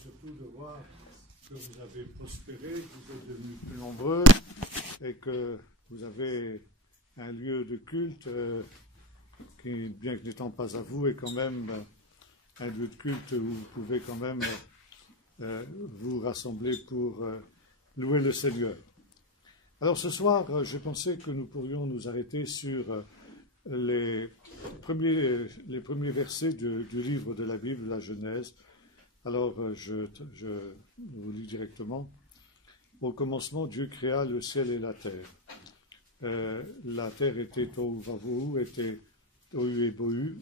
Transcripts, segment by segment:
surtout de voir que vous avez prospéré, que vous êtes devenus plus nombreux et que vous avez un lieu de culte qui, bien que n'étant pas à vous, est quand même un lieu de culte où vous pouvez quand même vous rassembler pour louer le Seigneur. Alors ce soir, j'ai pensé que nous pourrions nous arrêter sur les premiers versets du livre de la Bible, la Genèse. Alors je vous lis directement. Au commencement, Dieu créa le ciel et la terre. La terre était tohu vavohu, était tohu et bohu.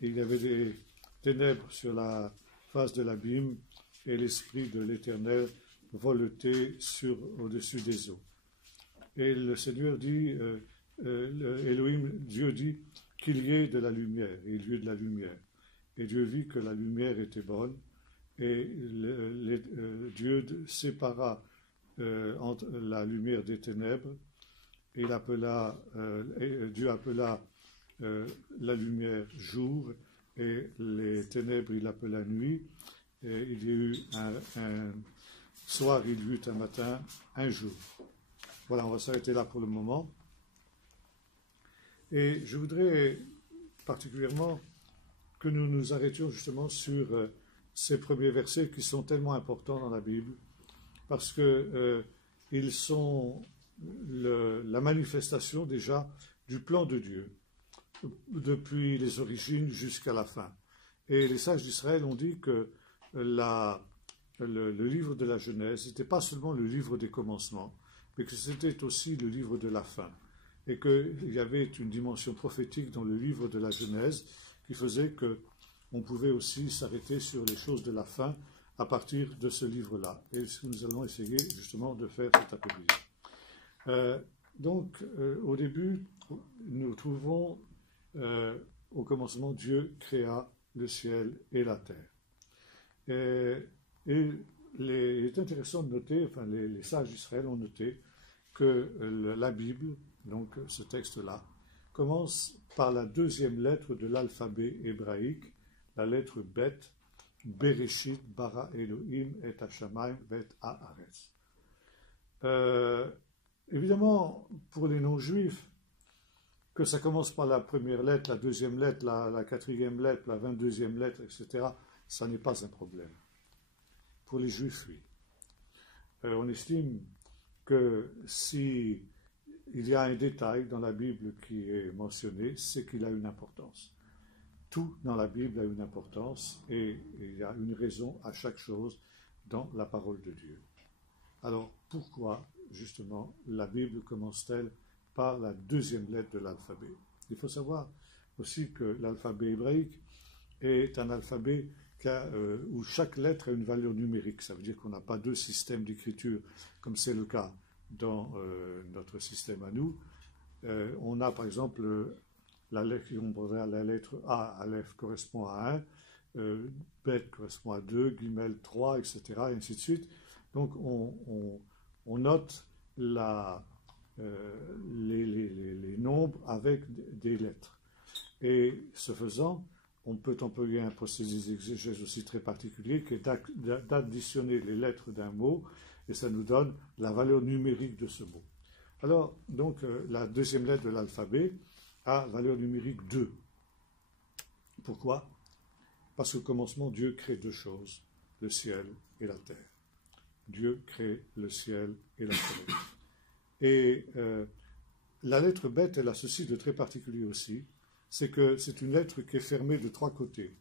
Il y avait des ténèbres sur la face de l'abîme et l'Esprit de l'Éternel voletait au-dessus des eaux. Et le Seigneur dit, Elohim, Dieu dit qu'il y ait de la lumière, et il y eut de la lumière. Et Dieu vit que la lumière était bonne, et Dieu sépara entre la lumière des ténèbres, et Dieu appela la lumière jour, et les ténèbres il appela nuit, et il y a eu un soir, il y eut un matin, un jour. Voilà, on va s'arrêter là pour le moment. Et je voudrais particulièrement que nous nous arrêtions justement sur ces premiers versets qui sont tellement importants dans la Bible, parce que ils sont la manifestation déjà du plan de Dieu, depuis les origines jusqu'à la fin. Et les sages d'Israël ont dit que le livre de la Genèse n'était pas seulement le livre des commencements, mais que c'était aussi le livre de la fin, et qu'il y avait une dimension prophétique dans le livre de la Genèse qui faisait qu'on pouvait aussi s'arrêter sur les choses de la fin à partir de ce livre-là. Et nous allons essayer justement de faire cet après-midi. Au début, nous trouvons au commencement, Dieu créa le ciel et la terre. Il est intéressant de noter, enfin les sages d'Israël ont noté que la Bible, donc ce texte-là, commence par la deuxième lettre de l'alphabet hébraïque, la lettre Bet, Bereshit, bara Elohim, et Hashamayim, vet haaretz. Évidemment, pour les non-juifs, que ça commence par la première lettre, la deuxième lettre, la quatrième lettre, la 22e lettre, etc., ça n'est pas un problème. Pour les juifs, oui. On estime que si il y a un détail dans la Bible qui est mentionné, c'est qu'il a une importance. Tout dans la Bible a une importance et il y a une raison à chaque chose dans la parole de Dieu. Alors, pourquoi, justement, la Bible commence-t-elle par la deuxième lettre de l'alphabet? Il faut savoir aussi que l'alphabet hébraïque est un alphabet où chaque lettre a une valeur numérique. Ça veut dire qu'on n'a pas deux systèmes d'écriture, comme c'est le cas dans notre système à nous. On a, par exemple, la lettre A, Aleph correspond à 1, Bet correspond à 2, Gimel 3, etc., et ainsi de suite. Donc, on note les nombres avec des lettres. Et ce faisant, on peut employer un procédé d'exégèse aussi très particulier qui est d'additionner les lettres d'un mot et ça nous donne la valeur numérique de ce mot. Alors, donc, la deuxième lettre de l'alphabet a valeur numérique 2. Pourquoi? Parce qu'au commencement, Dieu crée deux choses, le ciel et la terre. Dieu crée le ciel et la terre. Et la lettre Bet, elle a ceci de très particulier aussi, c'est que c'est une lettre qui est fermée de trois côtés.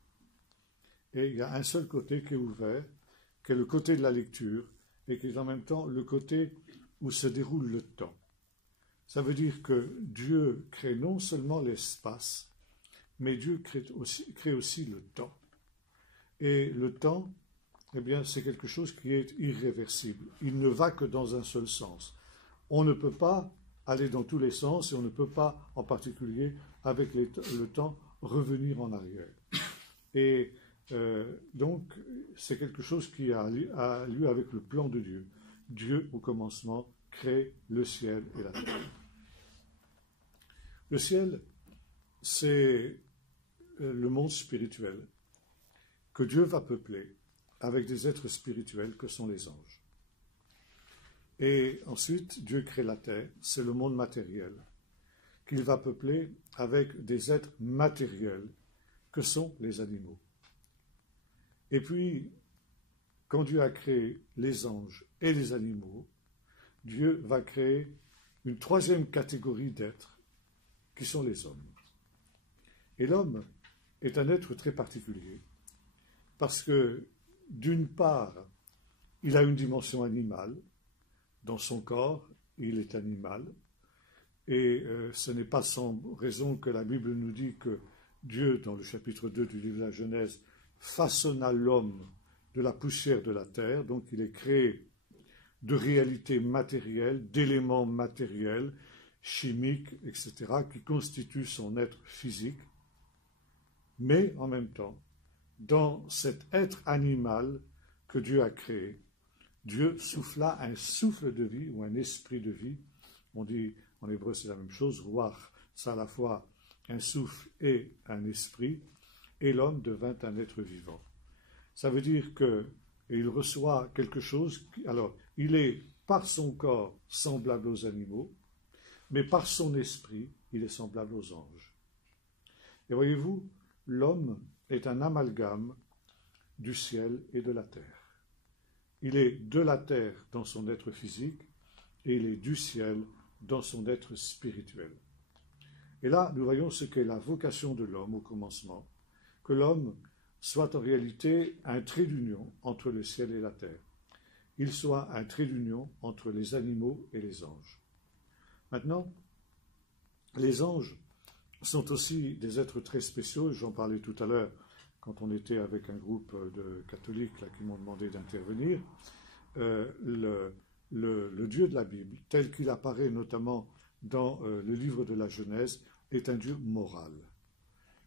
Et il y a un seul côté qui est ouvert, qui est le côté de la lecture, et qui est en même temps le côté où se déroule le temps. Ça veut dire que Dieu crée non seulement l'espace, mais Dieu crée aussi le temps. Et le temps, eh bien, c'est quelque chose qui est irréversible. Il ne va que dans un seul sens. On ne peut pas aller dans tous les sens et on ne peut pas, en particulier, avec le temps, revenir en arrière. Et donc, c'est quelque chose qui a lieu avec le plan de Dieu. Dieu, au commencement, crée le ciel et la terre. Le ciel, c'est le monde spirituel que Dieu va peupler avec des êtres spirituels que sont les anges. Et ensuite, Dieu crée la terre, c'est le monde matériel, qu'il va peupler avec des êtres matériels que sont les animaux. Et puis, quand Dieu a créé les anges et les animaux, Dieu va créer une troisième catégorie d'êtres qui sont les hommes. Et l'homme est un être très particulier parce que, d'une part, il a une dimension animale. Dans son corps, il est animal. Et ce n'est pas sans raison que la Bible nous dit que Dieu, dans le chapitre 2 du livre de la Genèse, façonna l'homme de la poussière de la terre. Donc il est créé de réalités matérielles, d'éléments matériels, chimiques, etc., qui constituent son être physique. Mais en même temps, dans cet être animal que Dieu a créé, Dieu souffla un souffle de vie ou un esprit de vie. On dit en hébreu c'est la même chose, ruach, c'est à la fois un souffle et un esprit, et l'homme devint un être vivant. Ça veut dire qu'il reçoit quelque chose, alors il est par son corps semblable aux animaux, mais par son esprit, il est semblable aux anges. Et voyez-vous, l'homme est un amalgame du ciel et de la terre. Il est de la terre dans son être physique et il est du ciel dans son être spirituel. Et là, nous voyons ce qu'est la vocation de l'homme au commencement, que l'homme soit en réalité un trait d'union entre le ciel et la terre. Il soit un trait d'union entre les animaux et les anges. Maintenant, les anges sont aussi des êtres très spéciaux, j'en parlais tout à l'heure quand on était avec un groupe de catholiques là, qui m'ont demandé d'intervenir. Le Dieu de la Bible, tel qu'il apparaît notamment dans le livre de la Genèse, est un Dieu moral.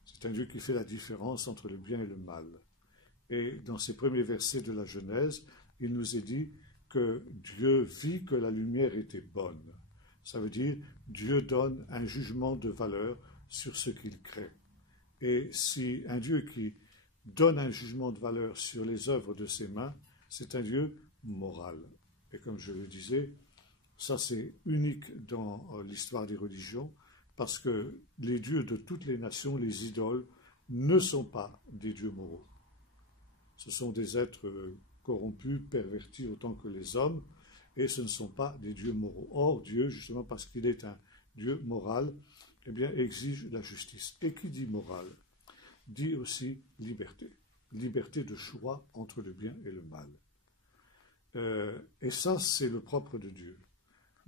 C'est un Dieu qui fait la différence entre le bien et le mal. Et dans ces premiers versets de la Genèse, il nous est dit que Dieu vit que la lumière était bonne. Ça veut dire Dieu donne un jugement de valeur sur ce qu'il crée. Et si un Dieu qui donne un jugement de valeur sur les œuvres de ses mains, c'est un Dieu moral. Et comme je le disais, ça c'est unique dans l'histoire des religions, parce que les dieux de toutes les nations, les idoles, ne sont pas des dieux moraux. Ce sont des êtres corrompus, pervertis autant que les hommes, et ce ne sont pas des dieux moraux. Or, Dieu, justement parce qu'il est un Dieu moral, eh bien, exige la justice. Et qui dit moral, dit aussi liberté. Liberté de choix entre le bien et le mal. Et ça, c'est le propre de Dieu.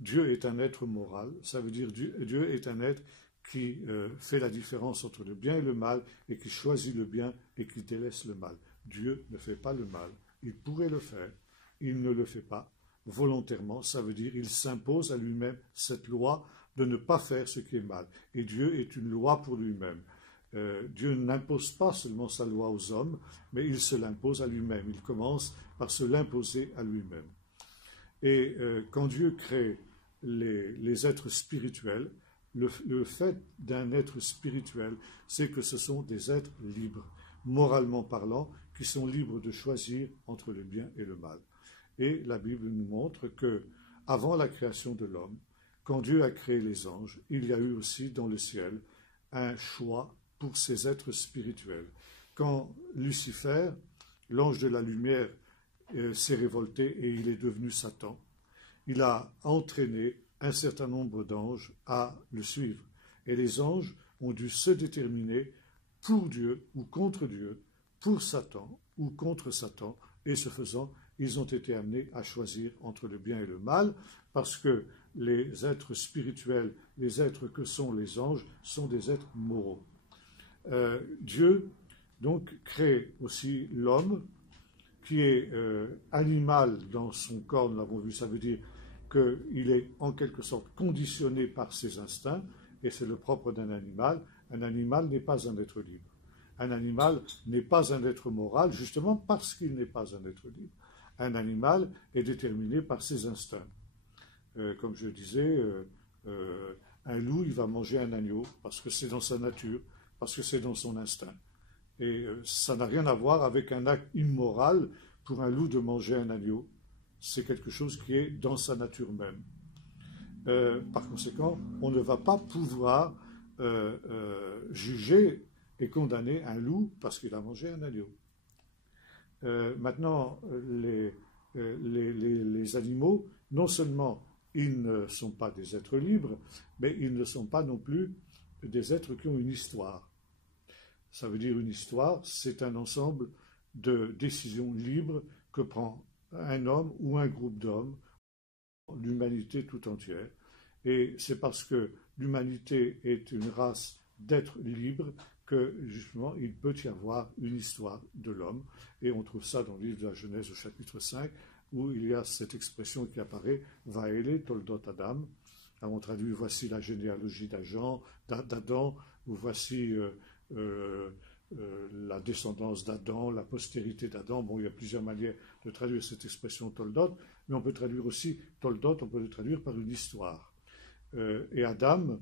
Dieu est un être moral, ça veut dire Dieu est un être qui fait la différence entre le bien et le mal, et qui choisit le bien et qui délaisse le mal. Dieu ne fait pas le mal. Il pourrait le faire, il ne le fait pas volontairement, ça veut dire il s'impose à lui-même cette loi de ne pas faire ce qui est mal. Et Dieu est une loi pour lui-même. Dieu n'impose pas seulement sa loi aux hommes, mais il se l'impose à lui-même. Il commence par se l'imposer à lui-même. Et quand Dieu crée les êtres spirituels, le fait d'un être spirituel, c'est que ce sont des êtres libres, moralement parlant, qui sont libres de choisir entre le bien et le mal. Et la Bible nous montre que, avant la création de l'homme, quand Dieu a créé les anges, il y a eu aussi dans le ciel un choix pour ces êtres spirituels. Quand Lucifer, l'ange de la lumière, s'est révolté et il est devenu Satan, il a entraîné un certain nombre d'anges à le suivre. Et les anges ont dû se déterminer pour Dieu ou contre Dieu, pour Satan ou contre Satan, et ce faisant, ils ont été amenés à choisir entre le bien et le mal, parce que les êtres spirituels, les êtres que sont les anges, sont des êtres moraux. Dieu, donc, crée aussi l'homme, qui est animal dans son corps, nous l'avons vu, ça veut dire qu'il est en quelque sorte conditionné par ses instincts, et c'est le propre d'un animal. Un animal n'est pas un être libre. Un animal n'est pas un être moral, justement parce qu'il n'est pas un être libre. Un animal est déterminé par ses instincts. Comme je disais, un loup, il va manger un agneau, parce que c'est dans sa nature, parce que c'est dans son instinct. Et ça n'a rien à voir avec un acte immoral pour un loup de manger un agneau. C'est quelque chose qui est dans sa nature même. Par conséquent, on ne va pas pouvoir juger et condamner un loup parce qu'il a mangé un agneau. Maintenant, les animaux, non seulement ils ne sont pas des êtres libres, mais ils ne sont pas non plus des êtres qui ont une histoire. Ça veut dire une histoire, c'est un ensemble de décisions libres que prend un homme ou un groupe d'hommes, l'humanité tout entière. Et c'est parce que l'humanité est une race d'êtres libres que, justement, il peut y avoir une histoire de l'homme. Et on trouve ça dans le livre de la Genèse au chapitre 5, où il y a cette expression qui apparaît, « Vaele toldot Adam ». On traduit « Voici la généalogie d'Adam » ou « Voici la descendance d'Adam, la postérité d'Adam ». Bon, il y a plusieurs manières de traduire cette expression « toldot », mais on peut traduire aussi « toldot », on peut le traduire par une histoire. Et Adam,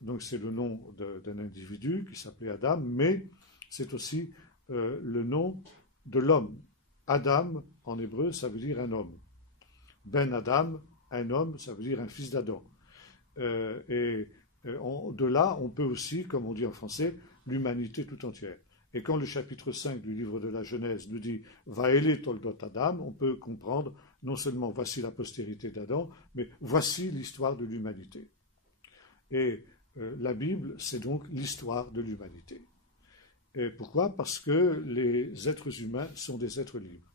donc c'est le nom d'un individu qui s'appelait Adam, mais c'est aussi le nom de l'homme. Adam, en hébreu, ça veut dire un homme. Ben Adam, un homme, ça veut dire un fils d'Adam. De là, on peut aussi, comme on dit en français, l'humanité tout entière. Et quand le chapitre 5 du livre de la Genèse nous dit « Vaele toldot Adam », on peut comprendre non seulement « Voici la postérité d'Adam », mais « Voici l'histoire de l'humanité ». Et la Bible, c'est donc l'histoire de l'humanité. Et pourquoi ? Parce que les êtres humains sont des êtres libres.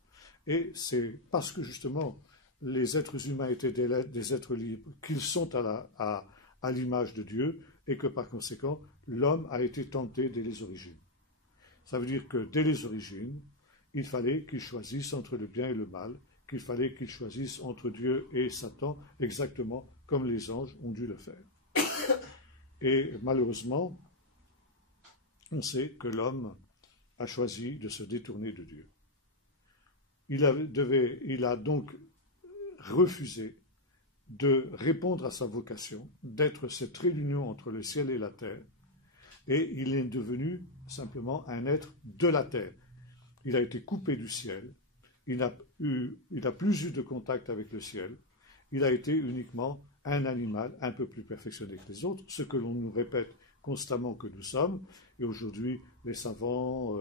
Et c'est parce que justement les êtres humains étaient des êtres libres qu'ils sont à l'image de Dieu et que par conséquent l'homme a été tenté dès les origines. Ça veut dire que dès les origines, il fallait qu'il choisisse entre le bien et le mal, qu'il fallait qu'il choisisse entre Dieu et Satan, exactement comme les anges ont dû le faire. Et malheureusement, on sait que l'homme a choisi de se détourner de Dieu. Il a donc refusé de répondre à sa vocation, d'être cette trait d'union entre le ciel et la terre, et il est devenu simplement un être de la terre. Il a été coupé du ciel, il n'a plus eu de contact avec le ciel, il a été uniquement un animal un peu plus perfectionné que les autres, ce que l'on nous répète constamment que nous sommes, et aujourd'hui les savants,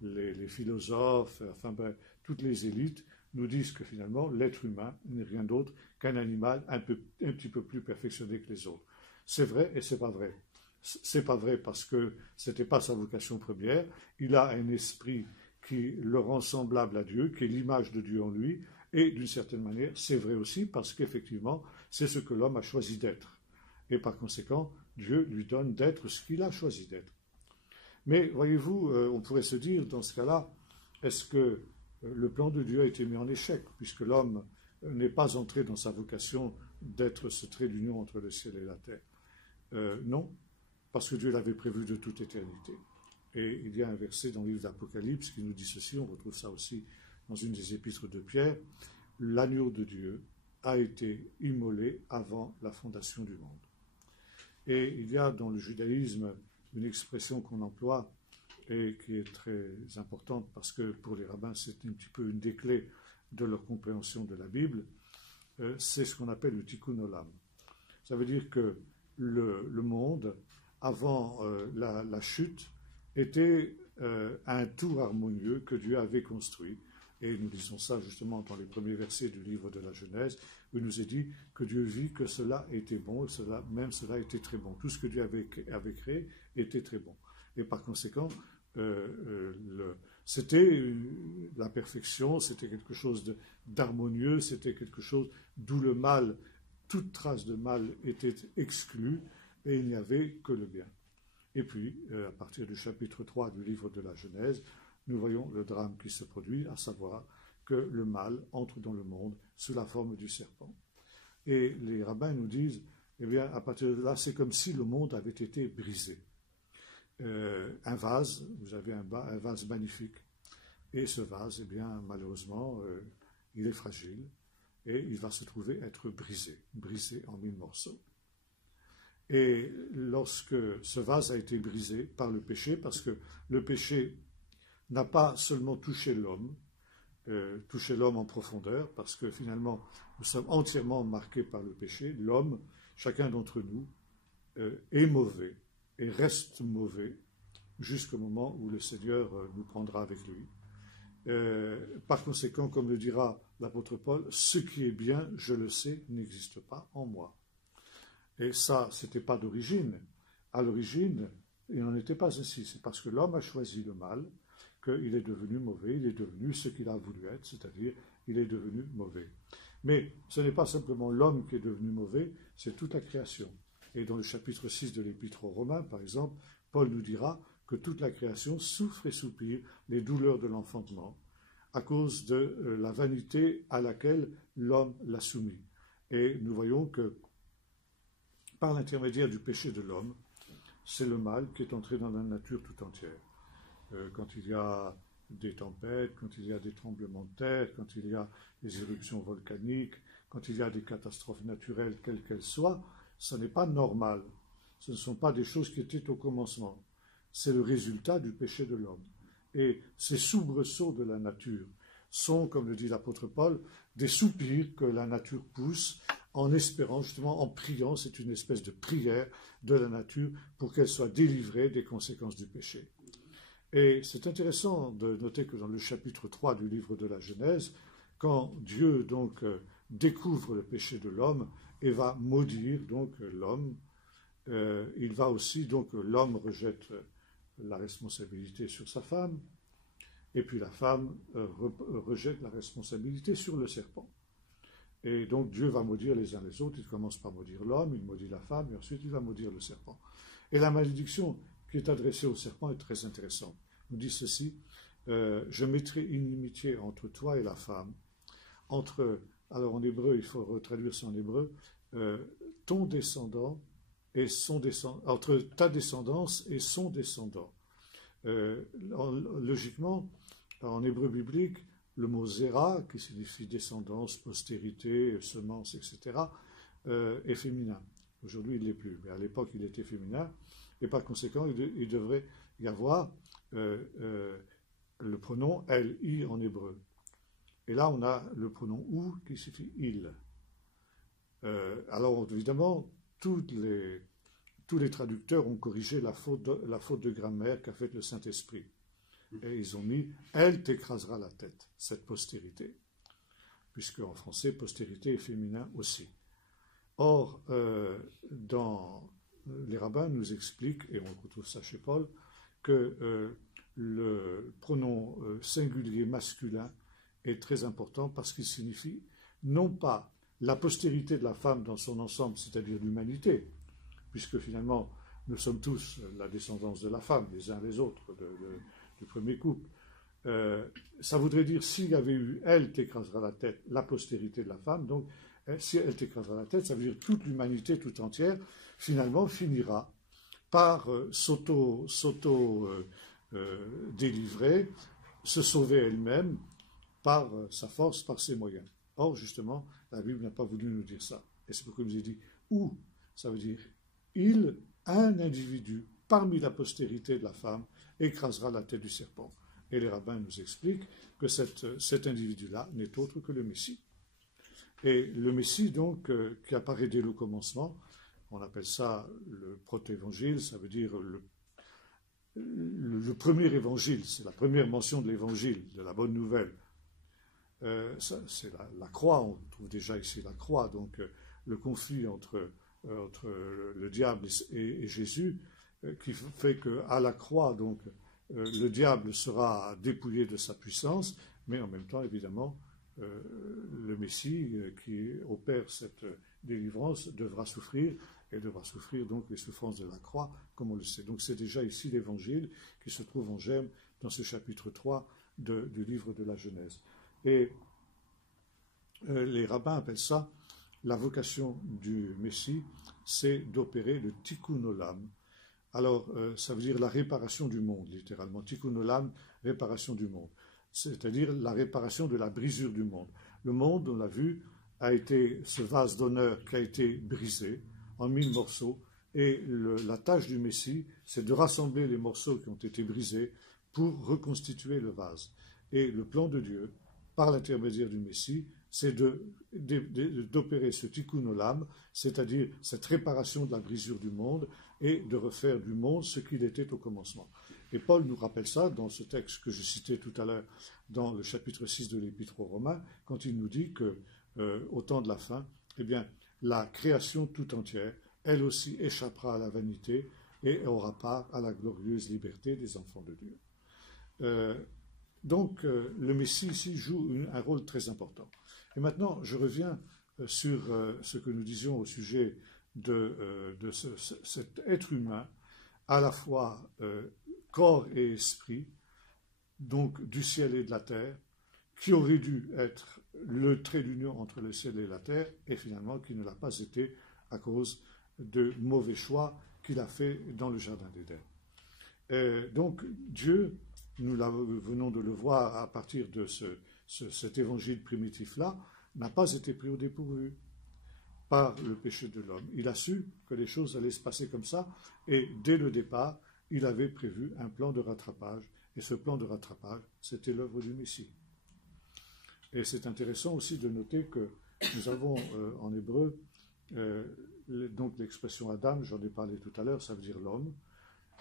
les philosophes, enfin toutes les élites nous disent que finalement l'être humain n'est rien d'autre qu'un animal un petit peu plus perfectionné que les autres. C'est vrai et c'est pas vrai. C'est pas vrai parce que c'était pas sa vocation première. Il a un esprit qui le rend semblable à Dieu, qui est l'image de Dieu en lui, et d'une certaine manière, c'est vrai aussi parce qu'effectivement, c'est ce que l'homme a choisi d'être. Et par conséquent, Dieu lui donne d'être ce qu'il a choisi d'être. Mais voyez-vous, on pourrait se dire dans ce cas-là, est-ce que le plan de Dieu a été mis en échec, puisque l'homme n'est pas entré dans sa vocation d'être ce trait d'union entre le ciel et la terre? Non, parce que Dieu l'avait prévu de toute éternité. Et il y a un verset dans le livre d'Apocalypse qui nous dit ceci, on retrouve ça aussi dans une des épîtres de Pierre, « L'agneau de Dieu a été immolé avant la fondation du monde ». Et il y a dans le judaïsme une expression qu'on emploie et qui est très importante parce que pour les rabbins c'est un petit peu une des clés de leur compréhension de la Bible, c'est ce qu'on appelle le tikkun olam. Ça veut dire que le monde, avant la chute, était un tout harmonieux que Dieu avait construit. Et nous lisons ça justement dans les premiers versets du livre de la Genèse, où il nous est dit que Dieu vit que cela était bon, et cela était très bon. Tout ce que Dieu avait créé était très bon. Et par conséquent, c'était la perfection, c'était quelque chose d'harmonieux, c'était quelque chose d'où le mal, toute trace de mal était exclue, et il n'y avait que le bien. Et puis, à partir du chapitre 3 du livre de la Genèse, nous voyons le drame qui se produit, à savoir que le mal entre dans le monde sous la forme du serpent. Et les rabbins nous disent, eh bien, à partir de là, c'est comme si le monde avait été brisé. Un vase, vous avez un vase magnifique, et ce vase, eh bien, malheureusement, il est fragile, et il va se trouver être brisé en 1000 morceaux. Et lorsque ce vase a été brisé par le péché, parce que le péché n'a pas seulement touché l'homme, toucher l'homme en profondeur, parce que finalement, nous sommes entièrement marqués par le péché. L'homme, chacun d'entre nous, est mauvais et reste mauvais jusqu'au moment où le Seigneur nous prendra avec lui. Par conséquent, comme le dira l'apôtre Paul, ce qui est bien, je le sais, n'existe pas en moi. Et ça, ce n'était pas d'origine. À l'origine, il n'en était pas ainsi. C'est parce que l'homme a choisi le mal qu'il est devenu mauvais, il est devenu ce qu'il a voulu être, c'est-à-dire il est devenu mauvais. Mais ce n'est pas simplement l'homme qui est devenu mauvais, c'est toute la création. Et dans le chapitre 6 de l'Épître aux Romains, par exemple, Paul nous dira que toute la création souffre et soupire les douleurs de l'enfantement à cause de la vanité à laquelle l'homme l'a soumis. Et nous voyons que par l'intermédiaire du péché de l'homme, c'est le mal qui est entré dans la nature tout entière. Quand il y a des tempêtes, quand il y a des tremblements de terre, quand il y a des éruptions volcaniques, quand il y a des catastrophes naturelles, quelles qu'elles soient, ce n'est pas normal. Ce ne sont pas des choses qui étaient au commencement. C'est le résultat du péché de l'homme. Et ces soubresauts de la nature sont, comme le dit l'apôtre Paul, des soupirs que la nature pousse en espérant, justement, en priant, c'est une espèce de prière de la nature pour qu'elle soit délivrée des conséquences du péché. Et c'est intéressant de noter que dans le chapitre 3 du livre de la Genèse, quand Dieu donc découvre le péché de l'homme et va maudire donc l'homme, il va aussi, donc l'homme rejette la responsabilité sur sa femme, et puis la femme rejette la responsabilité sur le serpent. Et donc Dieu va maudire les uns les autres. Il commence par maudire l'homme, il maudit la femme, et ensuite il va maudire le serpent. Et la malédiction qui est adressée au serpent est très intéressante. Il nous dit ceci, je mettrai une inimitié entre toi et la femme, alors en hébreu, il faut traduire ça en hébreu, ton descendant et son descendant, entre ta descendance et son descendant. Logiquement, en hébreu biblique, le mot zera, qui signifie descendance, postérité, semence, etc., est féminin. Aujourd'hui, il ne l'est plus, mais à l'époque, il était féminin, et par conséquent, il devrait y avoir le pronom elle, i en hébreu. Et là, on a le pronom ou qui signifie il. Alors, évidemment, tous les traducteurs ont corrigé la faute de grammaire qu'a faite le Saint-Esprit. Et ils ont mis « elle t'écrasera la tête », cette postérité. Puisque en français, postérité est féminin aussi. Or, les rabbins nous expliquent, et on retrouve ça chez Paul, que le pronom singulier masculin est très important parce qu'il signifie non pas la postérité de la femme dans son ensemble, c'est-à-dire l'humanité, puisque finalement nous sommes tous la descendance de la femme, les uns les autres, du premier couple. Ça voudrait dire s'il y avait eu elle t'écrasera la tête, la postérité de la femme, donc si elle t'écrasera la tête, ça veut dire toute l'humanité tout entière finalement finira par s'auto-délivrer, se sauver elle-même par sa force, par ses moyens. Or, justement, la Bible n'a pas voulu nous dire ça. Et c'est pourquoi je vous ai dit « ou », ça veut dire « un individu, parmi la postérité de la femme, écrasera la tête du serpent ». Et les rabbins nous expliquent que cet individu-là n'est autre que le Messie. Et le Messie, donc, qui apparaît dès le commencement, on appelle ça le proto-évangile, ça veut dire le premier évangile, c'est la première mention de l'évangile, de la bonne nouvelle. C'est la croix, on trouve déjà ici la croix, donc le conflit entre le diable et Jésus, qui fait qu'à la croix, donc, le diable sera dépouillé de sa puissance, mais en même temps, évidemment, le Messie qui opère cette délivrance devra souffrir, et devra souffrir donc les souffrances de la croix, comme on le sait. Donc c'est déjà ici l'évangile qui se trouve en germe dans ce chapitre 3 du livre de la Genèse. Et les rabbins appellent ça, la vocation du Messie, c'est d'opérer le tikkun olam. Alors, ça veut dire la réparation du monde, littéralement. Tikkun olam, réparation du monde. C'est-à-dire la réparation de la brisure du monde. Le monde, on l'a vu, a été ce vase d'honneur qui a été brisé en 1000 morceaux. Et la tâche du Messie, c'est de rassembler les morceaux qui ont été brisés pour reconstituer le vase. Et le plan de Dieu, par l'intermédiaire du Messie, c'est d'opérer ce tikkun olam, c'est-à-dire cette réparation de la brisure du monde, et de refaire du monde ce qu'il était au commencement. Et Paul nous rappelle ça dans ce texte que je citais tout à l'heure, dans le chapitre 6 de l'Épître aux Romains, quand il nous dit que, au temps de la fin, eh bien, la création tout entière, elle aussi échappera à la vanité et aura part à la glorieuse liberté des enfants de Dieu. Donc, le Messie ici joue un rôle très important. Et maintenant, je reviens sur ce que nous disions au sujet de cet être humain, à la fois corps et esprit, donc du ciel et de la terre, qui aurait dû être le trait d'union entre le ciel et la terre, et finalement qui ne l'a pas été à cause de mauvais choix qu'il a fait dans le jardin d'Éden. Donc Dieu, nous venons de le voir à partir de cet évangile primitif-là, n'a pas été pris au dépourvu par le péché de l'homme. Il a su que les choses allaient se passer comme ça, et dès le départ, il avait prévu un plan de rattrapage, et ce plan de rattrapage, c'était l'œuvre du Messie. Et c'est intéressant aussi de noter que nous avons en hébreu, donc l'expression Adam, j'en ai parlé tout à l'heure, ça veut dire l'homme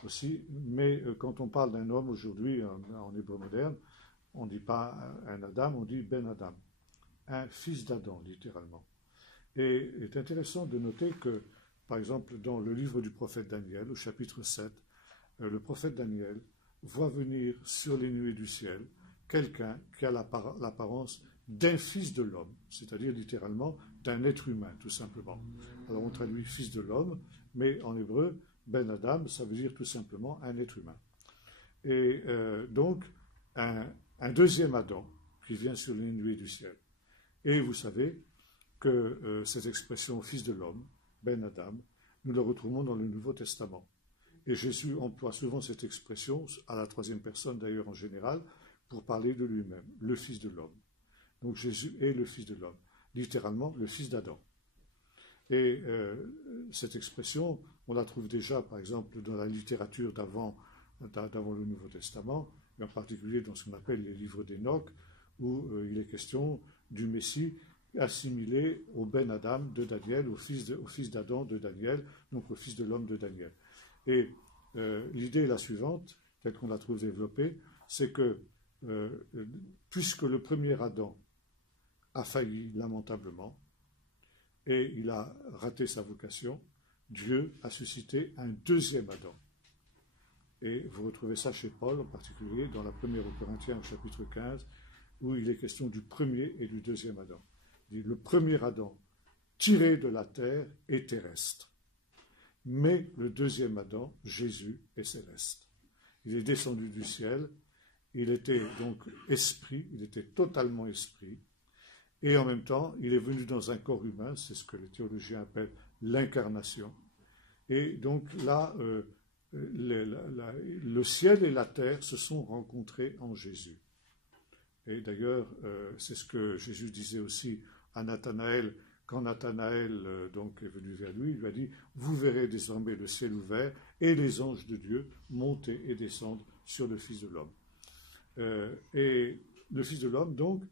aussi, mais quand on parle d'un homme aujourd'hui en hébreu moderne, on ne dit pas un Adam, on dit Ben Adam, un fils d'Adam, littéralement. Et il est intéressant de noter que, par exemple, dans le livre du prophète Daniel, au chapitre 7, le prophète Daniel voit venir sur les nuées du ciel quelqu'un qui a l'apparence d'un fils de l'homme, c'est-à-dire littéralement d'un être humain, tout simplement. Alors on traduit fils de l'homme, mais en hébreu, Ben Adam, ça veut dire tout simplement un être humain. Et donc, un deuxième Adam qui vient sur les nuées du ciel. Et vous savez que cette expression fils de l'homme, Ben Adam, nous la retrouvons dans le Nouveau Testament. Et Jésus emploie souvent cette expression, à la troisième personne d'ailleurs en général, pour parler de lui-même, le Fils de l'homme. Donc Jésus est le Fils de l'homme, littéralement le Fils d'Adam. Et cette expression, on la trouve déjà, par exemple, dans la littérature d'avant le Nouveau Testament, et en particulier dans ce qu'on appelle les livres d'Enoch, où il est question du Messie assimilé au Ben Adam de Daniel, au fils d'Adam de Daniel, donc au Fils de l'homme de Daniel. Et l'idée est la suivante, telle qu'on la trouve développée, c'est que puisque le premier Adam a failli lamentablement et il a raté sa vocation, Dieu a suscité un deuxième Adam. Et vous retrouvez ça chez Paul, en particulier dans la première aux Corinthiens, au chapitre 15, où il est question du premier et du deuxième Adam. Il dit, le premier Adam, tiré de la terre, est terrestre. Mais le deuxième Adam, Jésus, est céleste. Il est descendu du ciel, il était donc esprit, il était totalement esprit, et en même temps, il est venu dans un corps humain, c'est ce que les théologiens appellent l'incarnation. Et donc là, le ciel et la terre se sont rencontrés en Jésus. Et d'ailleurs, c'est ce que Jésus disait aussi à Nathanaël, quand Nathanaël donc est venu vers lui, il lui a dit « Vous verrez désormais le ciel ouvert et les anges de Dieu monter et descendre sur le Fils de l'homme. » Et le Fils de l'homme, donc,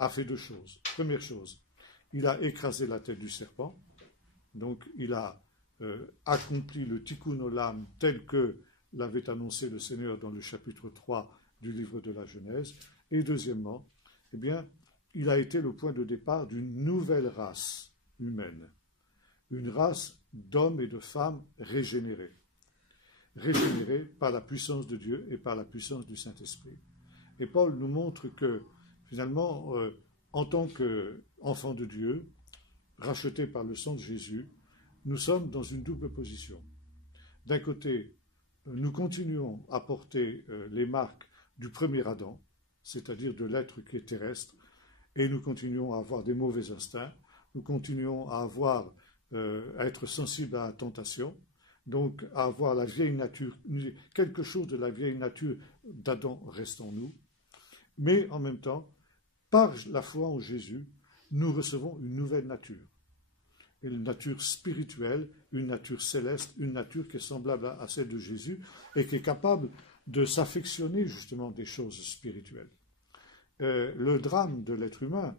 a fait deux choses. Première chose, il a écrasé la tête du serpent, donc il a accompli le tikkun olam tel que l'avait annoncé le Seigneur dans le chapitre 3 du livre de la Genèse. Et deuxièmement, eh bien, il a été le point de départ d'une nouvelle race humaine, une race d'hommes et de femmes régénérés par la puissance de Dieu et par la puissance du Saint-Esprit. Et Paul nous montre que, finalement, en tant qu'enfants de Dieu, rachetés par le sang de Jésus, nous sommes dans une double position. D'un côté, nous continuons à porter les marques du premier Adam, c'est-à-dire de l'être qui est terrestre, et nous continuons à avoir des mauvais instincts, nous continuons à être sensibles à la tentation, donc à avoir la vieille nature, quelque chose de la vieille nature d'Adam reste en nous, mais en même temps, par la foi en Jésus, nous recevons une nouvelle nature, une nature spirituelle, une nature céleste, une nature qui est semblable à celle de Jésus et qui est capable de s'affectionner justement des choses spirituelles. le drame de l'être humain.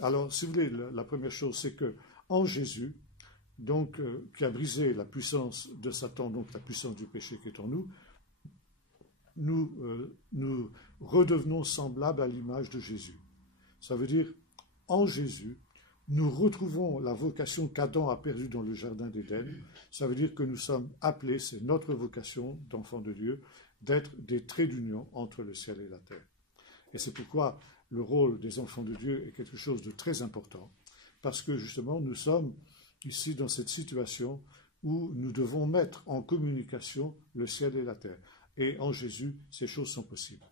Alors, si vous voulez, la première chose, c'est que en Jésus, donc, qui a brisé la puissance de Satan, donc la puissance du péché qui est en nous, nous redevenons semblables à l'image de Jésus. Ça veut dire, en Jésus, nous retrouvons la vocation qu'Adam a perdue dans le jardin d'Éden. Ça veut dire que nous sommes appelés, c'est notre vocation d'enfants de Dieu, d'être des traits d'union entre le ciel et la terre. Et c'est pourquoi le rôle des enfants de Dieu est quelque chose de très important, parce que justement nous sommes ici dans cette situation où nous devons mettre en communication le ciel et la terre. Et en Jésus, ces choses sont possibles.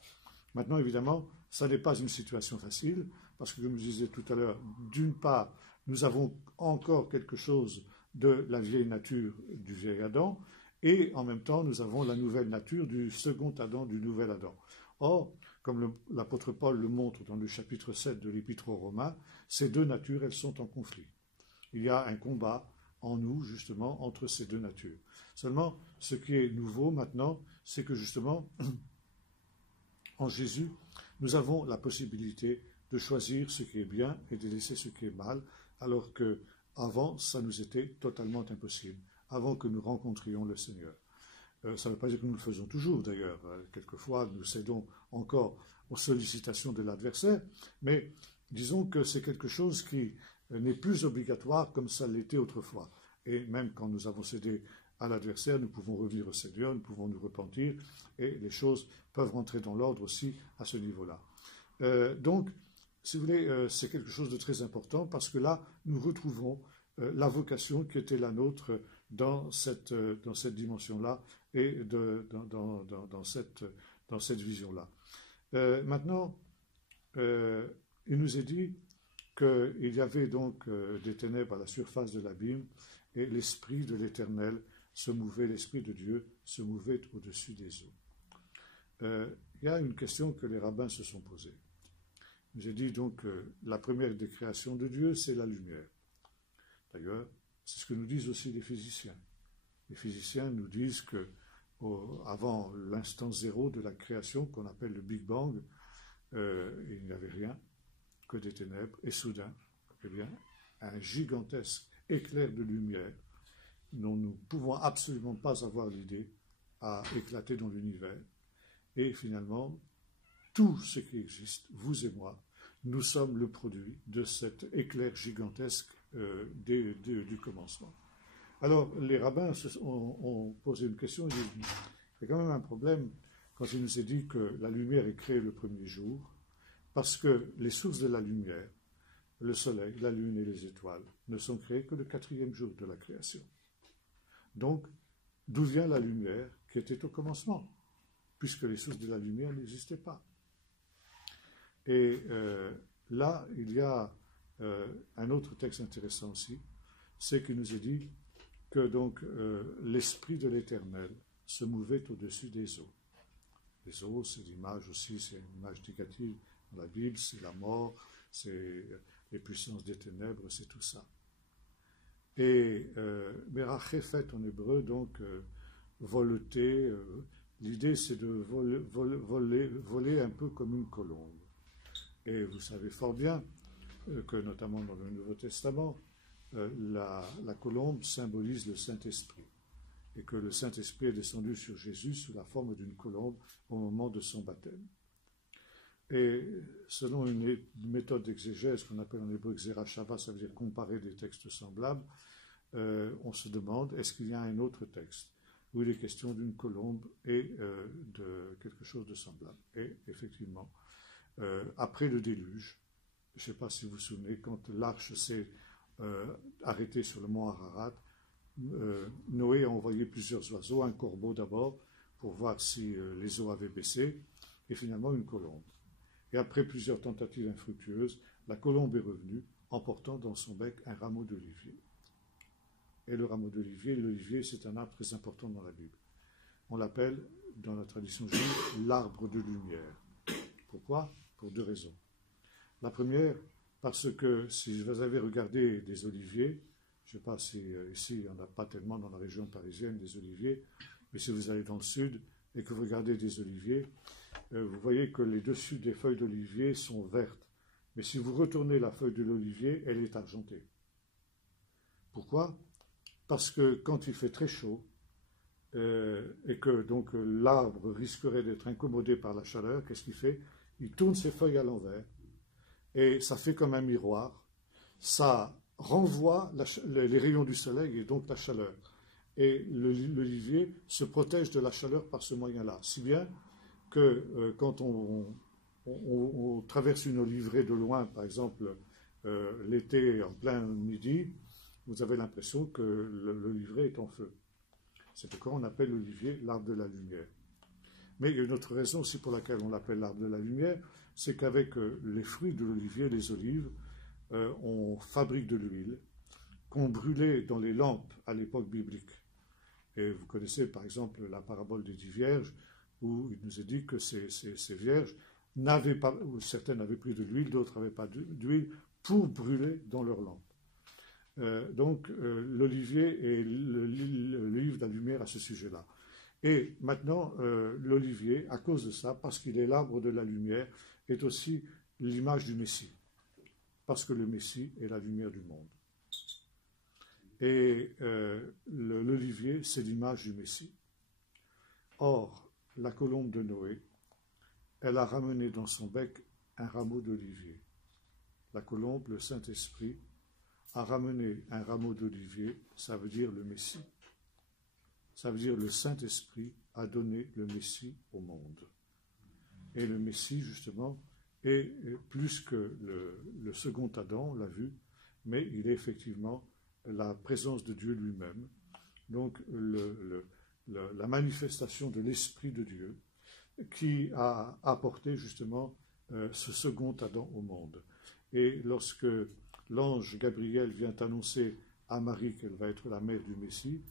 Maintenant, évidemment, ça n'est pas une situation facile, parce que, comme je disais tout à l'heure, d'une part, nous avons encore quelque chose de la vieille nature du vieil Adam, et en même temps, nous avons la nouvelle nature du second Adam, du nouvel Adam. Or, comme l'apôtre Paul le montre dans le chapitre 7 de l'Épître aux Romains, ces deux natures, elles sont en conflit. Il y a un combat en nous, justement, entre ces deux natures. Seulement, ce qui est nouveau maintenant, c'est que justement, en Jésus, nous avons la possibilité de choisir ce qui est bien et de laisser ce qui est mal, alors qu'avant, ça nous était totalement impossible, avant que nous rencontrions le Seigneur. Ça ne veut pas dire que nous le faisons toujours, d'ailleurs. Quelquefois, nous cédons encore aux sollicitations de l'adversaire, mais disons que c'est quelque chose qui n'est plus obligatoire comme ça l'était autrefois. Et même quand nous avons cédé à l'adversaire, nous pouvons revenir au Seigneur, nous pouvons nous repentir, et les choses peuvent rentrer dans l'ordre aussi à ce niveau-là. Donc, si vous voulez, c'est quelque chose de très important, parce que là, nous retrouvons la vocation qui était la nôtre dans cette dimension-là et dans cette vision-là. Maintenant, il nous est dit qu'il y avait donc des ténèbres à la surface de l'abîme et l'esprit de l'Éternel se mouvait, l'esprit de Dieu se mouvait au-dessus des eaux. Il y a une question que les rabbins se sont posées. J'ai dit donc que la première des créations de Dieu, c'est la lumière. D'ailleurs, c'est ce que nous disent aussi les physiciens. Les physiciens nous disent que avant l'instant zéro de la création, qu'on appelle le Big Bang, il n'y avait rien que des ténèbres, et soudain, eh bien, un gigantesque éclair de lumière dont nous ne pouvons absolument pas avoir l'idée a éclaté dans l'univers. Et finalement, tout ce qui existe, vous et moi, nous sommes le produit de cet éclair gigantesque du commencement. Alors, les rabbins ont posé une question, il y a quand même un problème quand il nous est dit que la lumière est créée le premier jour, parce que les sources de la lumière, le soleil, la lune et les étoiles, ne sont créées que le 4e jour de la création. Donc, d'où vient la lumière qui était au commencement, puisque les sources de la lumière n'existaient pas. Et là, il y a un autre texte intéressant aussi, c'est qu'il nous est dit que donc l'esprit de l'Éternel se mouvait au-dessus des eaux. Les eaux, c'est l'image aussi, c'est une image négative dans la Bible, c'est la mort, c'est les puissances des ténèbres, c'est tout ça. Et Merachefet en hébreu, donc voleter, l'idée c'est de voler un peu comme une colombe. Et vous savez fort bien que notamment dans le Nouveau Testament, la colombe symbolise le Saint-Esprit et que le Saint-Esprit est descendu sur Jésus sous la forme d'une colombe au moment de son baptême. Et selon une méthode d'exégèse qu'on appelle en hébreu Xerashava, ça veut dire comparer des textes semblables, on se demande est-ce qu'il y a un autre texte où il est question d'une colombe et de quelque chose de semblable. Et effectivement, après le déluge, je ne sais pas si vous vous souvenez, quand l'arche s'est arrêtée sur le mont Ararat, Noé a envoyé plusieurs oiseaux, un corbeau d'abord, pour voir si les eaux avaient baissé, et finalement une colombe. Et après plusieurs tentatives infructueuses, la colombe est revenue, emportant dans son bec un rameau d'olivier. Et le rameau d'olivier, l'olivier, c'est un arbre très important dans la Bible. On l'appelle, dans la tradition juive, l'arbre de lumière. Pourquoi ? Pour deux raisons. La première, parce que si vous avez regardé des oliviers, je ne sais pas si ici il n'y en a pas tellement dans la région parisienne des oliviers, mais si vous allez dans le sud et que vous regardez des oliviers, vous voyez que les dessus des feuilles d'olivier sont vertes. Mais si vous retournez la feuille de l'olivier, elle est argentée. Pourquoi? Parce que quand il fait très chaud, et que donc l'arbre risquerait d'être incommodé par la chaleur, qu'est-ce qu'il fait? Il tourne ses feuilles à l'envers, et ça fait comme un miroir. Ça renvoie les rayons du soleil et donc la chaleur. Et l'olivier se protège de la chaleur par ce moyen-là. Si bien que quand on traverse une oliverie de loin, par exemple l'été en plein midi, vous avez l'impression que l'olivier est en feu. C'est pourquoi on appelle l'olivier l'arbre de la lumière. Mais il y a une autre raison aussi pour laquelle on l'appelle l'arbre de la lumière, c'est qu'avec les fruits de l'olivier, les olives, on fabrique de l'huile qu'on brûlait dans les lampes à l'époque biblique. Et vous connaissez par exemple la parabole des 10 vierges, où il nous est dit que ces vierges n'avaient pas, ou certaines avaient pris de l'huile, d'autres n'avaient pas d'huile, pour brûler dans leurs lampes. Donc l'olivier est le livre de la lumière à ce sujet-là. Et maintenant, l'olivier, à cause de ça, parce qu'il est l'arbre de la lumière, est aussi l'image du Messie. Parce que le Messie est la lumière du monde. Et l'olivier, c'est l'image du Messie. Or, la colombe de Noé, elle a ramené dans son bec un rameau d'olivier. La colombe, le Saint-Esprit, a ramené un rameau d'olivier, ça veut dire le Messie. Ça veut dire le Saint-Esprit a donné le Messie au monde. Et le Messie, justement, est plus que le second Adam, on l'a vu, mais il est effectivement la présence de Dieu lui-même. Donc, la manifestation de l'Esprit de Dieu qui a apporté justement ce second Adam au monde. Et lorsque l'ange Gabriel vient annoncer à Marie qu'elle va être la mère du Messie,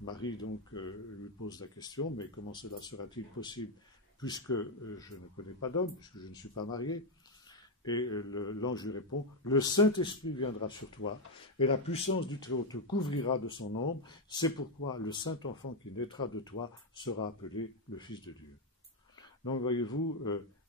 Marie donc lui pose la question, mais comment cela sera-t-il possible puisque je ne connais pas d'homme, puisque je ne suis pas marié? Et l'ange lui répond, le Saint-Esprit viendra sur toi, et la puissance du Très-Haut te couvrira de son ombre, c'est pourquoi le Saint-Enfant qui naîtra de toi sera appelé le Fils de Dieu. Donc voyez-vous,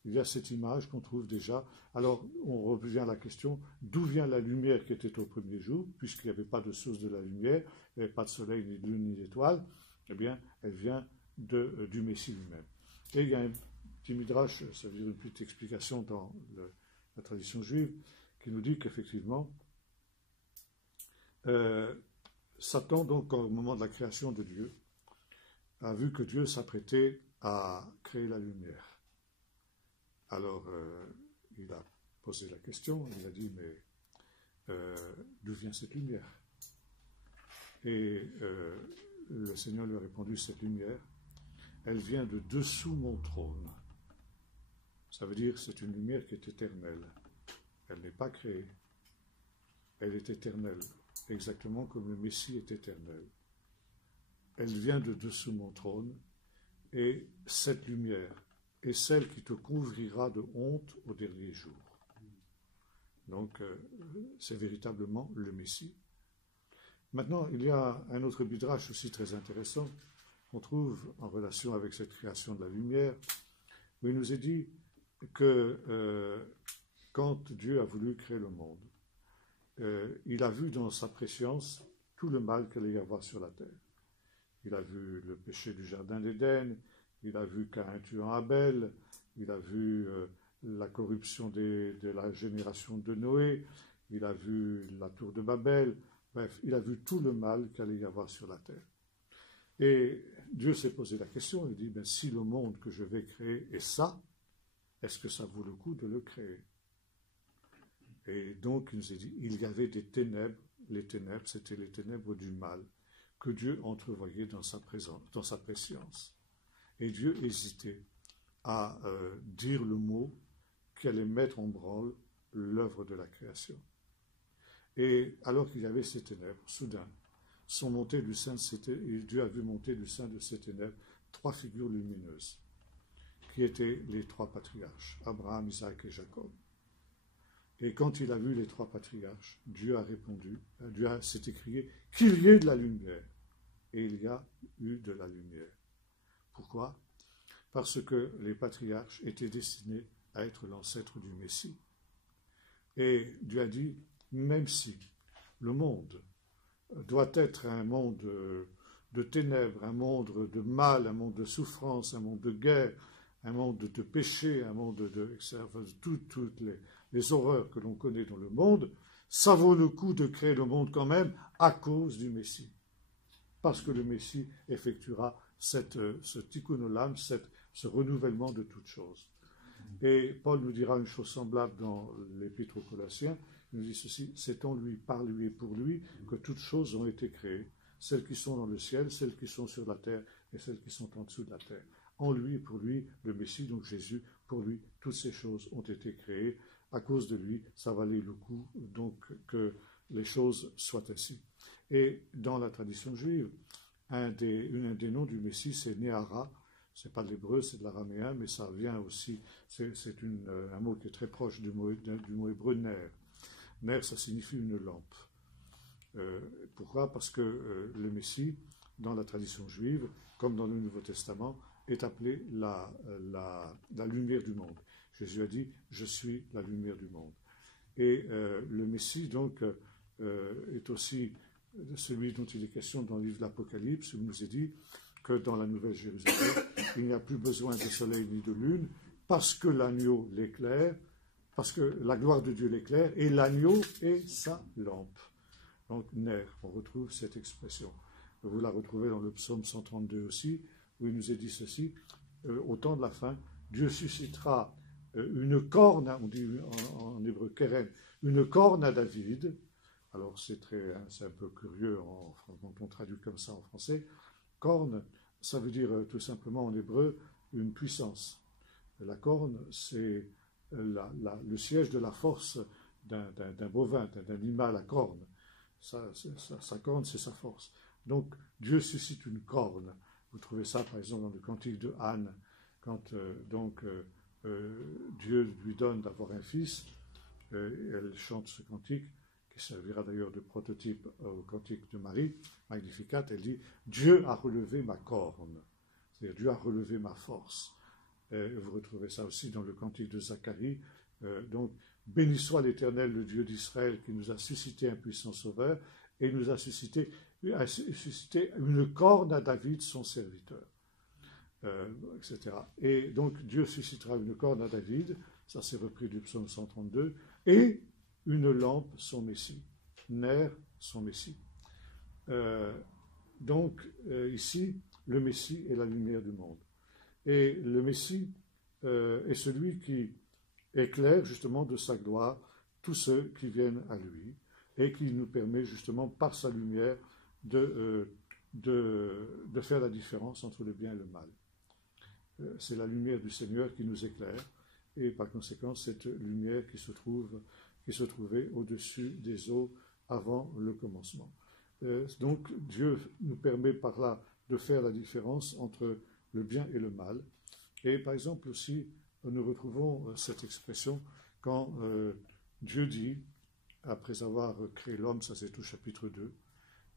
il y a cette image qu'on trouve déjà. Alors on revient à la question, d'où vient la lumière qui était au premier jour, puisqu'il n'y avait pas de source de la lumière, il n'y avait pas de soleil, ni de lune, ni d'étoiles, eh bien elle vient du Messie lui-même. Et il y a un petit midrash, ça veut dire une petite explication dans la tradition juive, qui nous dit qu'effectivement, Satan, donc, au moment de la création de Dieu, a vu que Dieu s'apprêtait à créer la lumière. Alors, il a posé la question, il a dit, mais d'où vient cette lumière? Et le Seigneur lui a répondu, cette lumière, elle vient de dessous mon trône. Ça veut dire que c'est une lumière qui est éternelle. Elle n'est pas créée. Elle est éternelle, exactement comme le Messie est éternel. Elle vient de dessous mon trône, et cette lumière est celle qui te couvrira de honte au dernier jour. Donc, c'est véritablement le Messie. Maintenant, il y a un autre midrash aussi très intéressant qu'on trouve en relation avec cette création de la lumière, où il nous est dit que quand Dieu a voulu créer le monde, il a vu dans sa préscience tout le mal qu'il allait y avoir sur la terre. Il a vu le péché du jardin d'Éden, il a vu Caïn tuant Abel, il a vu la corruption de la génération de Noé, il a vu la tour de Babel, bref, il a vu tout le mal qu'il allait y avoir sur la terre. Et Dieu s'est posé la question, il dit, ben, si le monde que je vais créer est ça, est-ce que ça vaut le coup de le créer? Et donc, il nous a dit, il y avait des ténèbres, les ténèbres, c'était les ténèbres du mal, que Dieu entrevoyait dans sa présence, dans sa préscience. Et Dieu hésitait à dire le mot qui allait mettre en branle l'œuvre de la création. Et alors qu'il y avait ces ténèbres, soudain, sont montées du sein et Dieu a vu monter du sein de ces ténèbres 3 figures lumineuses, qui étaient les 3 patriarches, Abraham, Isaac et Jacob. Et quand il a vu les 3 patriarches, Dieu a répondu, Dieu s'est écrié qu'il y ait de la lumière. Et il y a eu de la lumière. Pourquoi? parce que les patriarches étaient destinés à être l'ancêtre du Messie. Et Dieu a dit, même si le monde doit être un monde de ténèbres, un monde de mal, un monde de souffrance, un monde de guerre, un monde de péché, un monde de toutes les horreurs que l'on connaît dans le monde, ça vaut le coup de créer le monde quand même à cause du Messie. Parce que le Messie effectuera ce tikkun olam, ce renouvellement de toutes choses. Et Paul nous dira une chose semblable dans l'Épître aux Colossiens. Il nous dit ceci, c'est en lui, par lui et pour lui que toutes choses ont été créées, celles qui sont dans le ciel, celles qui sont sur la terre et celles qui sont en dessous de la terre. En lui et pour lui, le Messie, donc Jésus, pour lui, toutes ces choses ont été créées. À cause de lui, ça valait le coup donc que les choses soient ainsi. Et dans la tradition juive, un des noms du Messie, c'est Néara. Ce n'est pas de l'hébreu, c'est de l'araméen, mais ça vient aussi, c'est un mot qui est très proche du mot hébreu ner. Ner, ça signifie une lampe. Pourquoi? Parce que le Messie, dans la tradition juive, comme dans le Nouveau Testament, est appelé la lumière du monde. Jésus a dit, je suis la lumière du monde. Et le Messie, donc, est aussi celui dont il est question dans le livre de l'Apocalypse, où il nous est dit que dans la Nouvelle Jérusalem, il n'y a plus besoin de soleil ni de lune, parce que l'agneau l'éclaire, parce que la gloire de Dieu l'éclaire, et l'agneau est sa lampe. Donc, ner, on retrouve cette expression. Vous la retrouvez dans le psaume 132 aussi, où il nous est dit ceci, au temps de la fin, Dieu suscitera une corne, on dit en hébreu keren, une corne à David. Alors c'est un peu curieux quand on traduit comme ça en français. Corne, ça veut dire tout simplement en hébreu une puissance. La corne, c'est le siège de la force d'un bovin, d'un animal à corne. Sa corne, c'est sa force. Donc Dieu suscite une corne. Vous trouvez ça par exemple dans le cantique de Anne, quand Dieu lui donne d'avoir un fils. Elle chante ce cantique, qui servira d'ailleurs de prototype au cantique de Marie, Magnificat. Elle dit « Dieu a relevé ma corne », c'est-à-dire Dieu a relevé ma force. Vous retrouvez ça aussi dans le cantique de Zacharie. Donc, béni soit l'Éternel, le Dieu d'Israël, qui nous a suscité un puissant sauveur et nous a suscité une corne à David, son serviteur, etc. Et donc, Dieu suscitera une corne à David, ça c'est repris du psaume 132, et une lampe, son Messie, ner, son Messie. Ici, le Messie est la lumière du monde. Et le Messie est celui qui éclaire justement de sa gloire tous ceux qui viennent à lui et qui nous permet justement par sa lumière de faire la différence entre le bien et le mal. C'est la lumière du Seigneur qui nous éclaire et par conséquent cette lumière qui se trouvait au-dessus des eaux avant le commencement. Donc Dieu nous permet par là de faire la différence entre le bien et le mal. Et par exemple aussi, nous retrouvons cette expression quand Dieu dit, après avoir créé l'homme, ça c'est au chapitre 2,